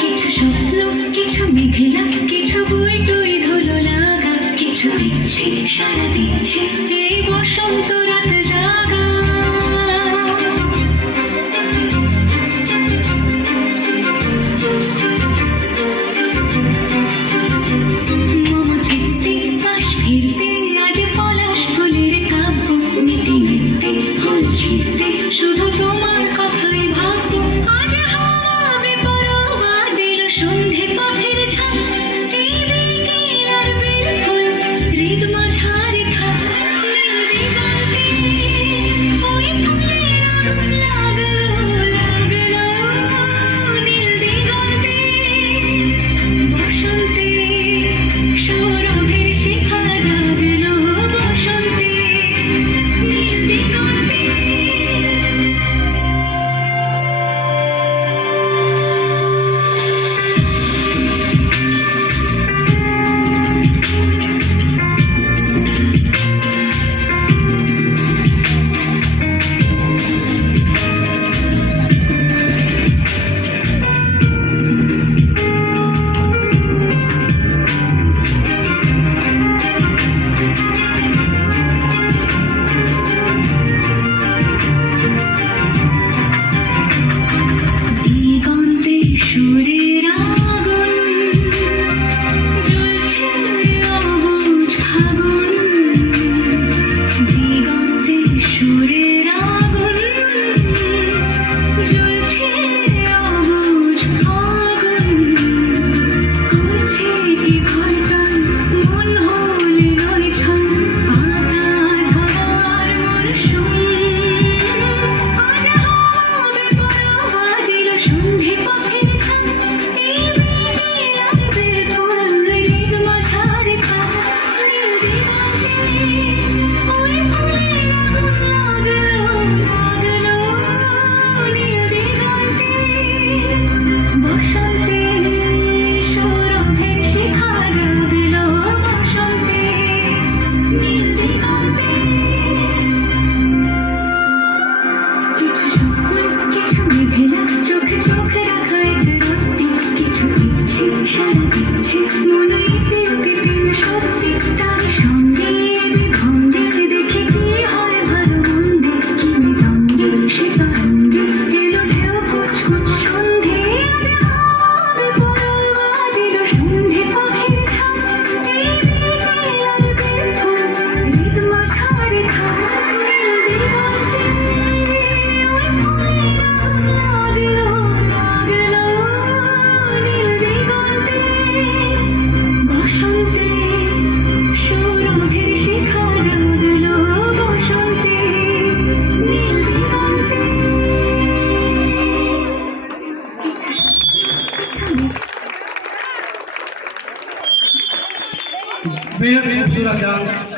কিছু স্বপ্ন, কিছু মেঘলা, কিছু বই টই ধুলো লাগা, কিছু দিচ্ছে সারা দিচ্ছে এই বসন্ত রাত জাগা। মম চিত্তে পাশ ফিরতে আজ পলাশ ফুলের কাব্য, নিতে নিতে ফুল ছিঁড়তে শুধু তোমার কথাই ভাববো। আজ হাওয়া বেপরোয়া দিল সন্ধে পথের ঝাঁক, এই বিকেল আর বেল ফুল হৃদ মাঝারে থাক। ওই ফুলের আগুন লাগলো লাগলো নীল দিগন্তে, বসন্তে সৌরভের শিখা জাগলো, বসন্তে নীল দিগন্তে। দিগন্তে সুরের আগুন জ্বলছে অবুঝ ফাগুন, দিগন্তে সুরের আগুন জ্বলছে অবুঝ ফাগুন। করছে কি ঘরটায় মন হলে রয়েছন পাতা ঝরার মরশুম। আজ হাওয়া বেপরোয়া দিল সন্ধে পথের ঝাঁক, এই বিকেল আর বেল ফুল হৃদ মাঝারে থাক। নীল দিগন্তে ওই ফুলের আগুন লাগলো লাগলো নীল দিগন্তে, বসন্তে সৌরভের শিখা জাগলো, বসন্তে নীল দিগন্তে। কিছু স্বপ্ন, কিছু মেঘলা, চোখে চোখ রাখা এক রত্তি, কিছু দিচ্ছে সারা দিচ্ছে মনে ইতে উঠেছে সত্যি। তার সঙ্গে বিভঙ্গে দেখে কি হয় ভালো মন্দে, কি মৃদঙ্গে সে তরঙ্গে এলো ঢেউ কুচকুচ সন্ধে। আজ হাওয়া বেপরোয়া দিল সন্ধে পথের ঝাঁক, এই বিকেল আর বেল ফুল হৃদ মাঝারে থাক। নীল দিগন্তে ওই ফুলের আগুন লাগলো লাগলো নীল দিগন্তে, বসন্তে সৌরভের শিখা জাগলো, বসন্তে নীল দিগন্তে। কিছু স্বপ্ন, কিছু बेहद खूबसूरत डांस